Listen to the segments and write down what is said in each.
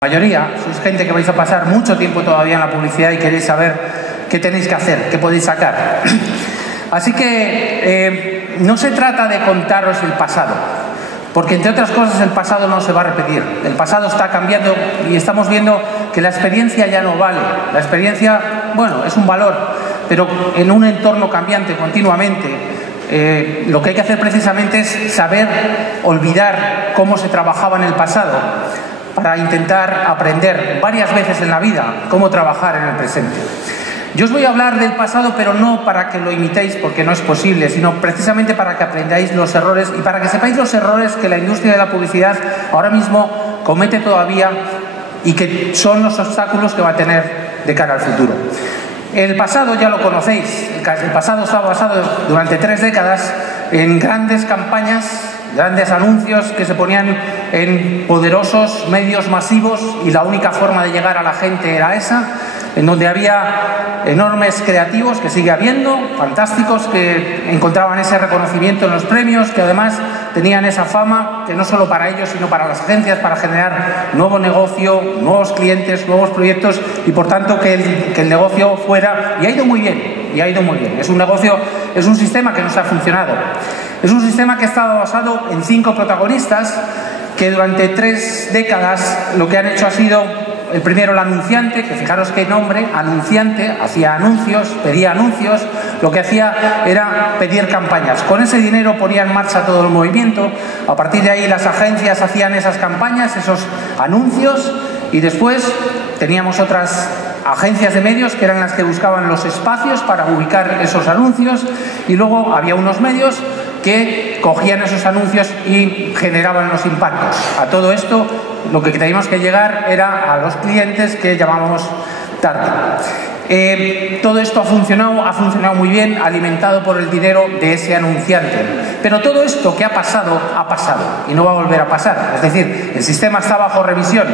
La mayoría sois gente que vais a pasar mucho tiempo todavía en la publicidad y queréis saber qué tenéis que hacer, qué podéis sacar. Así que no se trata de contaros el pasado, porque entre otras cosas el pasado no se va a repetir. El pasado está cambiando y estamos viendo que la experiencia ya no vale. La experiencia, bueno, es un valor, pero en un entorno cambiante continuamente. Lo que hay que hacer precisamente es saber olvidar cómo se trabajaba en el pasado, para intentar aprender varias veces en la vida cómo trabajar en el presente. Yo os voy a hablar del pasado, pero no para que lo imitéis, porque no es posible, sino precisamente para que aprendáis los errores y para que sepáis los errores que la industria de la publicidad ahora mismo comete todavía y que son los obstáculos que va a tener de cara al futuro. El pasado ya lo conocéis. El pasado estaba basado durante 3 décadas en grandes campañas, grandes anuncios que se ponían en poderosos medios masivos y la única forma de llegar a la gente era esa, en donde había enormes creativos, que sigue habiendo, fantásticos, que encontraban ese reconocimiento en los premios, que además tenían esa fama, que no solo para ellos, sino para las agencias, para generar nuevo negocio, nuevos clientes, nuevos proyectos y por tanto que el negocio fuera, y ha ido muy bien, Es un negocio, es un sistema que nos ha funcionado. Es un sistema que ha estado basado en 5 protagonistas que durante 3 décadas lo que han hecho ha sido, el primero el anunciante, que fijaros qué nombre, anunciante, hacía anuncios, pedía anuncios, lo que hacía era pedir campañas. Con ese dinero ponía en marcha todo el movimiento, a partir de ahí las agencias hacían esas campañas, esos anuncios, y después teníamos otras agencias de medios que eran las que buscaban los espacios para ubicar esos anuncios, y luego había unos medios que cogían esos anuncios y generaban los impactos. A todo esto lo que teníamos que llegar era a los clientes que llamábamos target. Todo esto ha funcionado muy bien, alimentado por el dinero de ese anunciante. Pero todo esto que ha pasado y no va a volver a pasar. Es decir, el sistema está bajo revisión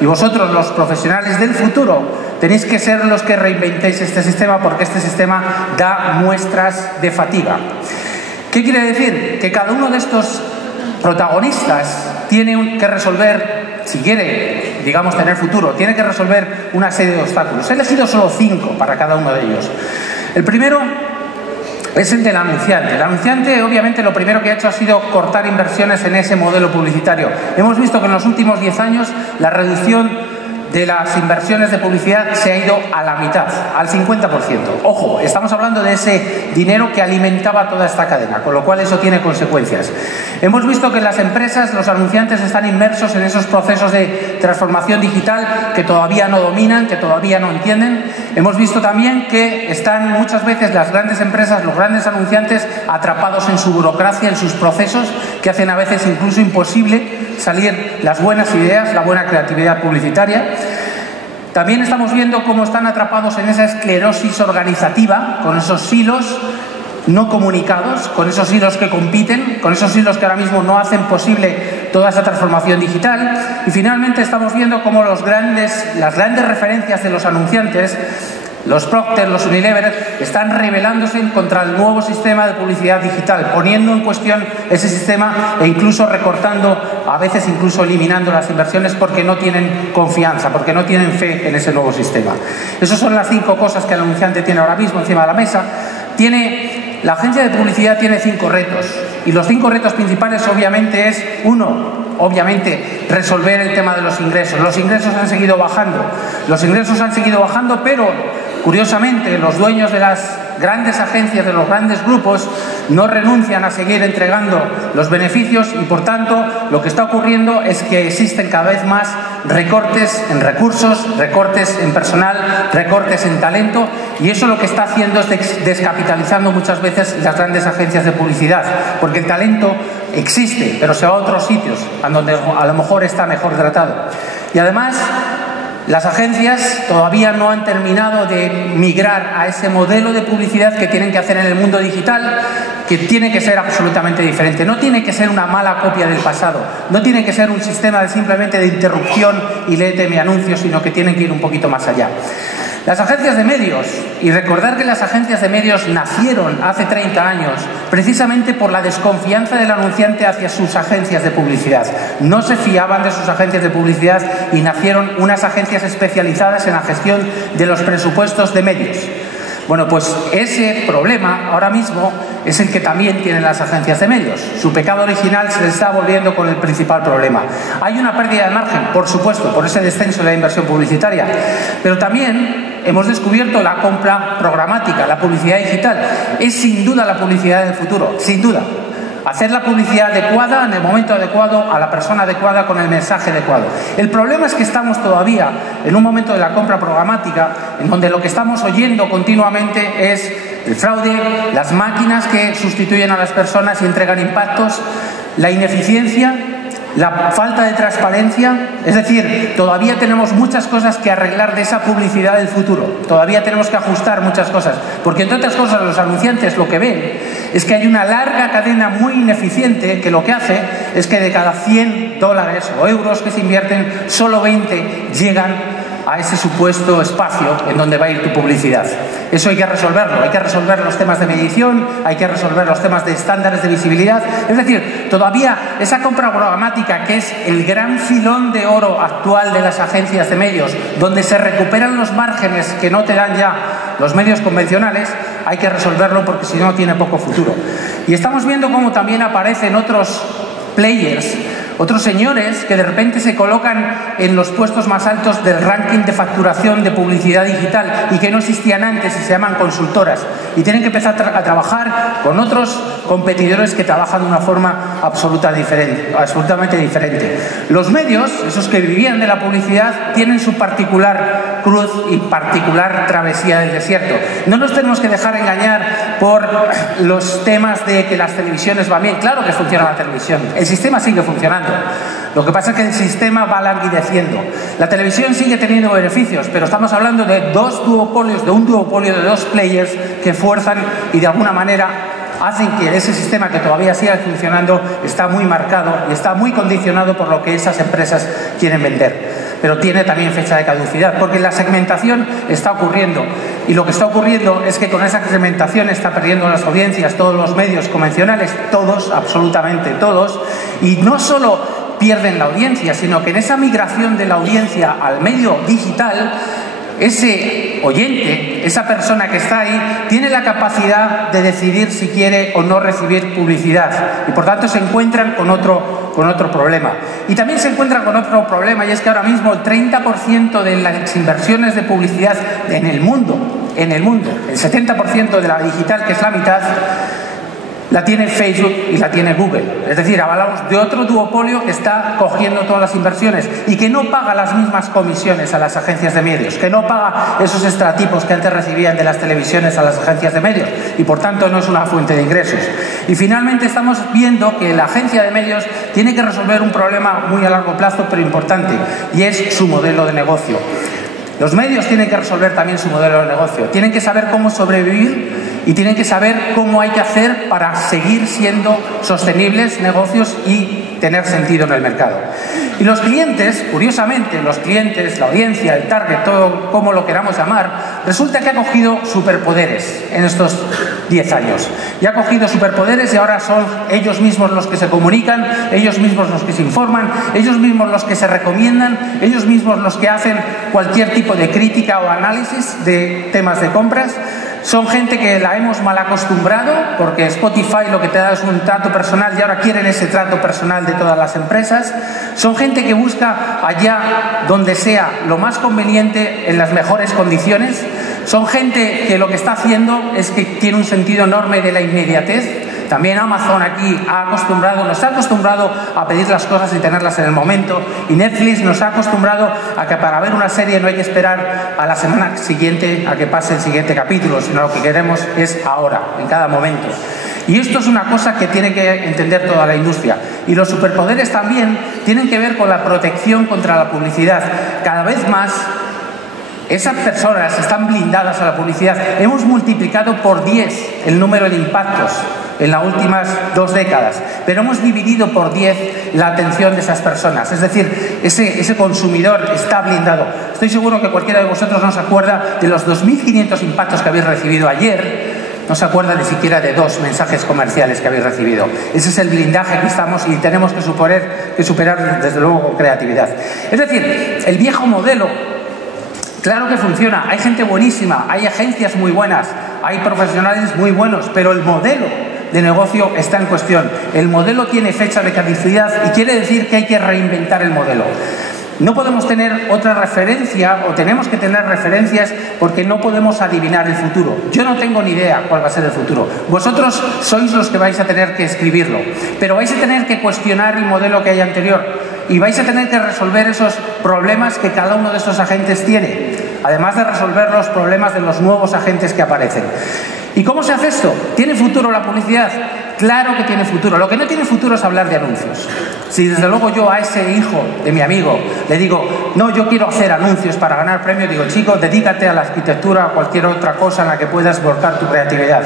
y vosotros, los profesionales del futuro, tenéis que ser los que reinventéis este sistema, porque este sistema da muestras de fatiga. ¿Qué quiere decir? Que cada uno de estos protagonistas tiene que resolver, si quiere, digamos, tener futuro, tiene que resolver una serie de obstáculos. He elegido solo 5 para cada uno de ellos. El primero es el del anunciante. El anunciante, obviamente, lo primero que ha hecho ha sido cortar inversiones en ese modelo publicitario. Hemos visto que en los últimos 10 años la reducción de las inversiones de publicidad se ha ido a la mitad, al 50%. Ojo, estamos hablando de ese dinero que alimentaba toda esta cadena, con lo cual eso tiene consecuencias. Hemos visto que las empresas, los anunciantes están inmersos en esos procesos de transformación digital que todavía no dominan, que todavía no entienden. Hemos visto también que están muchas veces las grandes empresas, los grandes anunciantes, atrapados en su burocracia, en sus procesos, que hacen a veces incluso imposible salir las buenas ideas, la buena creatividad publicitaria. También estamos viendo cómo están atrapados en esa esclerosis organizativa, con esos silos no comunicados, con esos hilos que compiten, con esos hilos que ahora mismo no hacen posible toda esa transformación digital. Y finalmente estamos viendo cómo las grandes referencias de los anunciantes, los Procter, los Unilever, están rebelándose contra el nuevo sistema de publicidad digital, poniendo en cuestión ese sistema e incluso recortando, a veces incluso eliminando las inversiones porque no tienen confianza, porque no tienen fe en ese nuevo sistema. Esas son las 5 cosas que el anunciante tiene ahora mismo encima de la mesa. La agencia de publicidad tiene 5 retos, y los 5 retos principales obviamente es, obviamente, resolver el tema de los ingresos. Los ingresos han seguido bajando, pero curiosamente los dueños de las grandes agencias, de los grandes grupos, no renuncian a seguir entregando los beneficios y por tanto lo que está ocurriendo es que existen cada vez más recortes en recursos, recortes en personal, recortes en talento, y eso lo que está haciendo es descapitalizando muchas veces las grandes agencias de publicidad, porque el talento existe, pero se va a otros sitios a donde a lo mejor está mejor tratado. Y además las agencias todavía no han terminado de migrar a ese modelo de publicidad que tienen que hacer en el mundo digital, que tiene que ser absolutamente diferente. No tiene que ser una mala copia del pasado, no tiene que ser un sistema simplemente de interrupción y léete mi anuncio, sino que tienen que ir un poquito más allá. Las agencias de medios, y recordar que las agencias de medios nacieron hace 30 años precisamente por la desconfianza del anunciante hacia sus agencias de publicidad. No se fiaban de sus agencias de publicidad y nacieron unas agencias especializadas en la gestión de los presupuestos de medios. Bueno, pues ese problema ahora mismo es el que también tienen las agencias de medios. Su pecado original se les está volviendo con el principal problema. Hay una pérdida de margen, por supuesto, por ese descenso de la inversión publicitaria, pero también hemos descubierto la compra programática, la publicidad digital. Es sin duda la publicidad del futuro, sin duda. Hacer la publicidad adecuada, en el momento adecuado, a la persona adecuada, con el mensaje adecuado. El problema es que estamos todavía en un momento de la compra programática en donde lo que estamos oyendo continuamente es el fraude, las máquinas que sustituyen a las personas y entregan impactos, la ineficiencia, la falta de transparencia. Es decir, todavía tenemos muchas cosas que arreglar de esa publicidad del futuro. Todavía tenemos que ajustar muchas cosas, porque entre otras cosas los anunciantes lo que ven es que hay una larga cadena muy ineficiente que lo que hace es que de cada $100 o euros que se invierten, solo 20 llegan a ese supuesto espacio en donde va a ir tu publicidad. Eso hay que resolverlo. Hay que resolver los temas de medición, hay que resolver los temas de estándares de visibilidad. Es decir, todavía esa compra programática, que es el gran filón de oro actual de las agencias de medios, donde se recuperan los márgenes que no te dan ya los medios convencionales, hay que resolverlo porque si no tiene poco futuro. Y estamos viendo cómo también aparecen otros players, otros señores que de repente se colocan en los puestos más altos del ranking de facturación de publicidad digital y que no existían antes y se llaman consultoras, y tienen que empezar a trabajar con otros competidores que trabajan de una forma absolutamente diferente. Los medios, esos que vivían de la publicidad, tienen su particular cruz y particular travesía del desierto. No nos tenemos que dejar engañar por los temas de que las televisiones van bien. Claro que funciona la televisión, el sistema sigue funcionando. Lo que pasa es que el sistema va languideciendo. La televisión sigue teniendo beneficios, pero estamos hablando de un duopolio de dos players que fuerzan y de alguna manera hacen que ese sistema, que todavía siga funcionando, está muy marcado y está muy condicionado por lo que esas empresas quieren vender. Pero tiene también fecha de caducidad, porque la segmentación está ocurriendo. Y lo que está ocurriendo es que con esa segmentación está perdiendo las audiencias todos los medios convencionales, todos, absolutamente todos, y no solo pierden la audiencia, sino que en esa migración de la audiencia al medio digital, ese oyente, esa persona que está ahí, tiene la capacidad de decidir si quiere o no recibir publicidad, y por tanto se encuentran con otro problema. Y también se encuentran con otro problema, y es que ahora mismo el 30% de las inversiones de publicidad en el mundo, el 70% de la digital, que es la mitad, la tiene Facebook y la tiene Google. Es decir, hablamos de otro duopolio que está cogiendo todas las inversiones y que no paga las mismas comisiones a las agencias de medios, que no paga esos extratipos que antes recibían de las televisiones a las agencias de medios, y por tanto no es una fuente de ingresos. Y finalmente estamos viendo que la agencia de medios tiene que resolver un problema muy a largo plazo, pero importante, y es su modelo de negocio. Los medios tienen que resolver también su modelo de negocio, tienen que saber cómo sobrevivir y tienen que saber cómo hay que hacer para seguir siendo sostenibles negocios y tener sentido en el mercado. Y los clientes, curiosamente, la audiencia, el target, todo como lo queramos llamar, resulta que ha cogido superpoderes en estos 10 años. Y ha cogido superpoderes y ahora son ellos mismos los que se comunican, ellos mismos los que se informan, ellos mismos los que se recomiendan, ellos mismos los que hacen cualquier tipo de crítica o análisis de temas de compras. Son gente que la hemos mal acostumbrado, porque Spotify lo que te da es un trato personal y ahora quieren ese trato personal de todas las empresas. Son gente que busca allá donde sea lo más conveniente en las mejores condiciones. Son gente que lo que está haciendo es que tiene un sentido enorme de la inmediatez. También Amazon aquí nos ha acostumbrado a pedir las cosas y tenerlas en el momento, y Netflix nos ha acostumbrado a que para ver una serie no hay que esperar a la semana siguiente a que pase el siguiente capítulo, sino lo que queremos es ahora, en cada momento. Y esto es una cosa que tiene que entender toda la industria. Y los superpoderes también tienen que ver con la protección contra la publicidad. Cada vez más esas personas están blindadas a la publicidad. Hemos multiplicado por 10 el número de impactos en las últimas 2 décadas, pero hemos dividido por 10 la atención de esas personas. Es decir, ese consumidor está blindado. Estoy seguro que cualquiera de vosotros no se acuerda de los 2.500 impactos que habéis recibido ayer. No se acuerda ni siquiera de 2 mensajes comerciales que habéis recibido. Ese es el blindaje que estamos y tenemos que superar desde luego con creatividad. Es decir, el viejo modelo, claro que funciona, hay gente buenísima, hay agencias muy buenas, hay profesionales muy buenos, pero el modelo de negocio está en cuestión. El modelo tiene fecha de caducidad y quiere decir que hay que reinventar el modelo. No podemos tener otra referencia, o tenemos que tener referencias, porque no podemos adivinar el futuro. Yo no tengo ni idea cuál va a ser el futuro. Vosotros sois los que vais a tener que escribirlo, pero vais a tener que cuestionar el modelo que hay anterior y vais a tener que resolver esos problemas que cada uno de estos agentes tiene, además de resolver los problemas de los nuevos agentes que aparecen. ¿Y cómo se hace esto? ¿Tiene futuro la publicidad? Claro que tiene futuro. Lo que no tiene futuro es hablar de anuncios. Si desde luego yo a ese hijo de mi amigo le digo, no, yo quiero hacer anuncios para ganar premios, digo, chico, dedícate a la arquitectura o cualquier otra cosa en la que puedas volcar tu creatividad.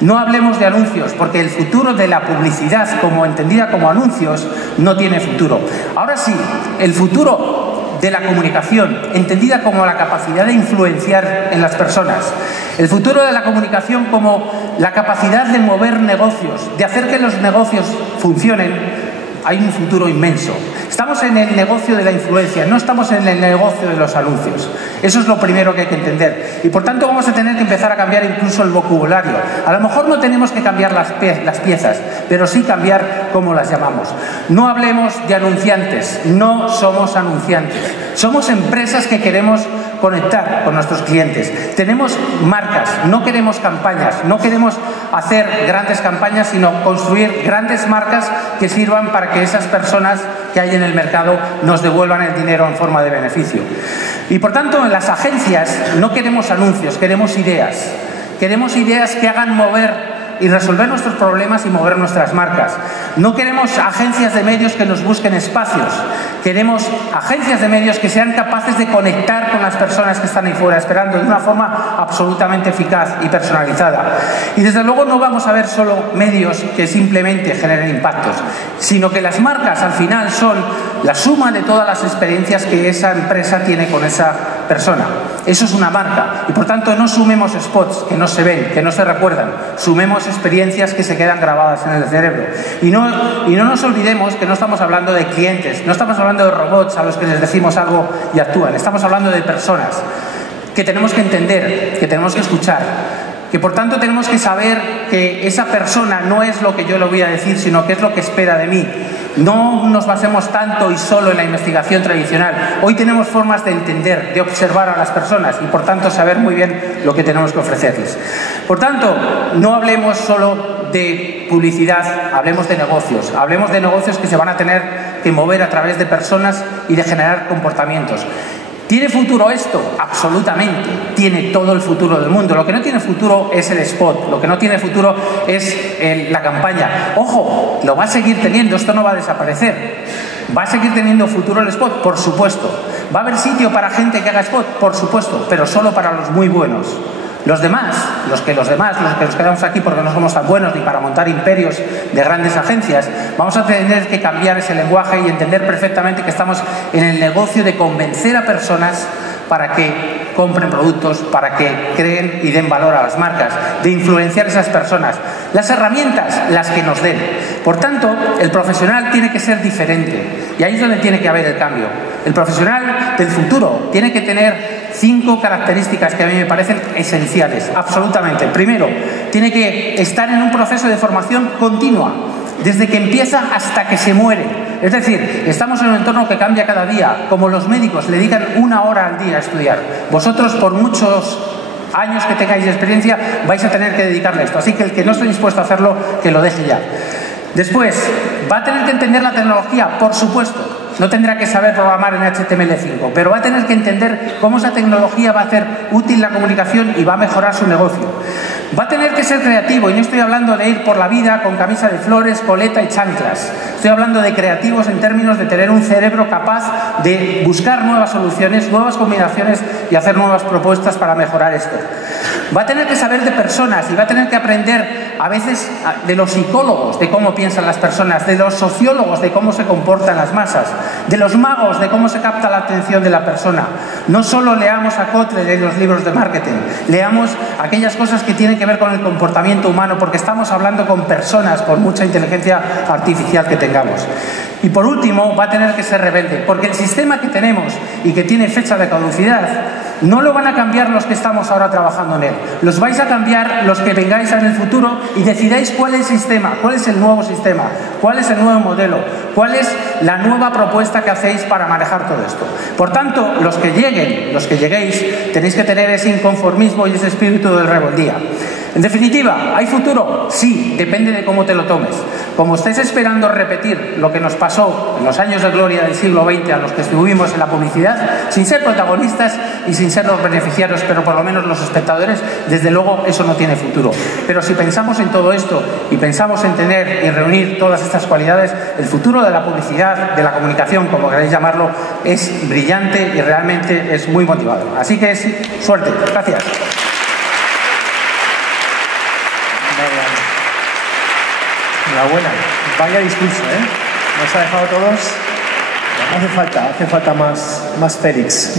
No hablemos de anuncios, porque el futuro de la publicidad, como entendida como anuncios, no tiene futuro. Ahora sí, el futuro de la comunicación, entendida como la capacidad de influenciar en las personas. El futuro de la comunicación como la capacidad de mover negocios, de hacer que los negocios funcionen, hay un futuro inmenso. Estamos en el negocio de la influencia, no estamos en el negocio de los anuncios. Eso es lo primero que hay que entender. Y por tanto vamos a tener que empezar a cambiar incluso el vocabulario. A lo mejor no tenemos que cambiar las piezas, pero sí cambiar cómo las llamamos. No hablemos de anunciantes, no somos anunciantes. Somos empresas que queremos conectar con nuestros clientes. Tenemos marcas, no queremos campañas, no queremos hacer grandes campañas, sino construir grandes marcas que sirvan para que esas personas que hay en el mercado nos devuelvan el dinero en forma de beneficio. Y por tanto, en las agencias no queremos anuncios, queremos ideas. Queremos ideas que hagan mover y resolver nuestros problemas y mover nuestras marcas. No queremos agencias de medios que nos busquen espacios. Queremos agencias de medios que sean capaces de conectar con las personas que están ahí fuera esperando de una forma absolutamente eficaz y personalizada. Y desde luego no vamos a ver solo medios que simplemente generen impactos, sino que las marcas al final son la suma de todas las experiencias que esa empresa tiene con esa persona. Eso es una marca y por tanto no sumemos spots que no se ven, que no se recuerdan, sumemos experiencias que se quedan grabadas en el cerebro. Y no nos olvidemos que no estamos hablando de clientes, no estamos hablando de robots a los que les decimos algo y actúan, estamos hablando de personas que tenemos que entender, que tenemos que escuchar, que por tanto tenemos que saber que esa persona no es lo que yo le voy a decir, sino que es lo que espera de mí. No nos basemos tanto y solo en la investigación tradicional. Hoy tenemos formas de entender, de observar a las personas y por tanto saber muy bien lo que tenemos que ofrecerles. Por tanto, no hablemos solo de publicidad, hablemos de negocios que se van a tener que mover a través de personas y de generar comportamientos. ¿Tiene futuro esto? Absolutamente. Tiene todo el futuro del mundo. Lo que no tiene futuro es el spot. Lo que no tiene futuro es la campaña. ¡Ojo! Lo va a seguir teniendo. Esto no va a desaparecer. ¿Va a seguir teniendo futuro el spot? Por supuesto. ¿Va a haber sitio para gente que haga spot? Por supuesto. Pero solo para los muy buenos. Los que nos quedamos aquí porque no somos tan buenos ni para montar imperios de grandes agencias, vamos a tener que cambiar ese lenguaje y entender perfectamente que estamos en el negocio de convencer a personas para que compren productos, para que creen y den valor a las marcas, de influenciar a esas personas. Las herramientas, las que nos den. Por tanto, el profesional tiene que ser diferente y ahí es donde tiene que haber el cambio. El profesional del futuro tiene que tener 5 características que a mí me parecen esenciales, absolutamente. Primero, tiene que estar en un proceso de formación continua, desde que empieza hasta que se muere. Es decir, estamos en un entorno que cambia cada día. Como los médicos le dedican 1 hora al día a estudiar, vosotros por muchos años que tengáis de experiencia vais a tener que dedicarle a esto. Así que el que no esté dispuesto a hacerlo, que lo deje ya. Después, ¿va a tener que entender la tecnología? Por supuesto. No tendrá que saber programar en HTML5, pero va a tener que entender cómo esa tecnología va a hacer útil la comunicación y va a mejorar su negocio. Va a tener que ser creativo, y no estoy hablando de ir por la vida con camisa de flores, coleta y chanclas. Estoy hablando de creativos en términos de tener un cerebro capaz de buscar nuevas soluciones, nuevas combinaciones y hacer nuevas propuestas para mejorar esto. Va a tener que saber de personas y va a tener que aprender a veces de los psicólogos, de cómo piensan las personas, de los sociólogos, de cómo se comportan las masas, de los magos, de cómo se capta la atención de la persona. No solo leamos a Kotler en los libros de marketing, leamos aquellas cosas que tienen que ver con el comportamiento humano, porque estamos hablando con personas, con mucha inteligencia artificial que tengamos. Y por último, va a tener que ser rebelde, porque el sistema que tenemos y que tiene fecha de caducidad, no lo van a cambiar los que estamos ahora trabajando en él. Los vais a cambiar los que vengáis en el futuro y decidáis cuál es el sistema, cuál es el nuevo sistema, cuál es el nuevo modelo, cuál es la nueva propuesta que hacéis para manejar todo esto. Por tanto, los que lleguen, los que lleguéis, tenéis que tener ese inconformismo y ese espíritu de rebeldía. En definitiva, ¿hay futuro? Sí, depende de cómo te lo tomes. Como estáis esperando repetir lo que nos pasó en los años de gloria del siglo XX a los que estuvimos en la publicidad, sin ser protagonistas y sin ser los beneficiarios, pero por lo menos los espectadores, desde luego eso no tiene futuro. Pero si pensamos en todo esto y pensamos en tener y reunir todas estas cualidades, el futuro de la publicidad, de la comunicación, como queráis llamarlo, es brillante y realmente es muy motivador. Así que suerte. Gracias. Enhorabuena. Vaya discurso, ¿eh? Nos ha dejado todos. Hace falta más Félix.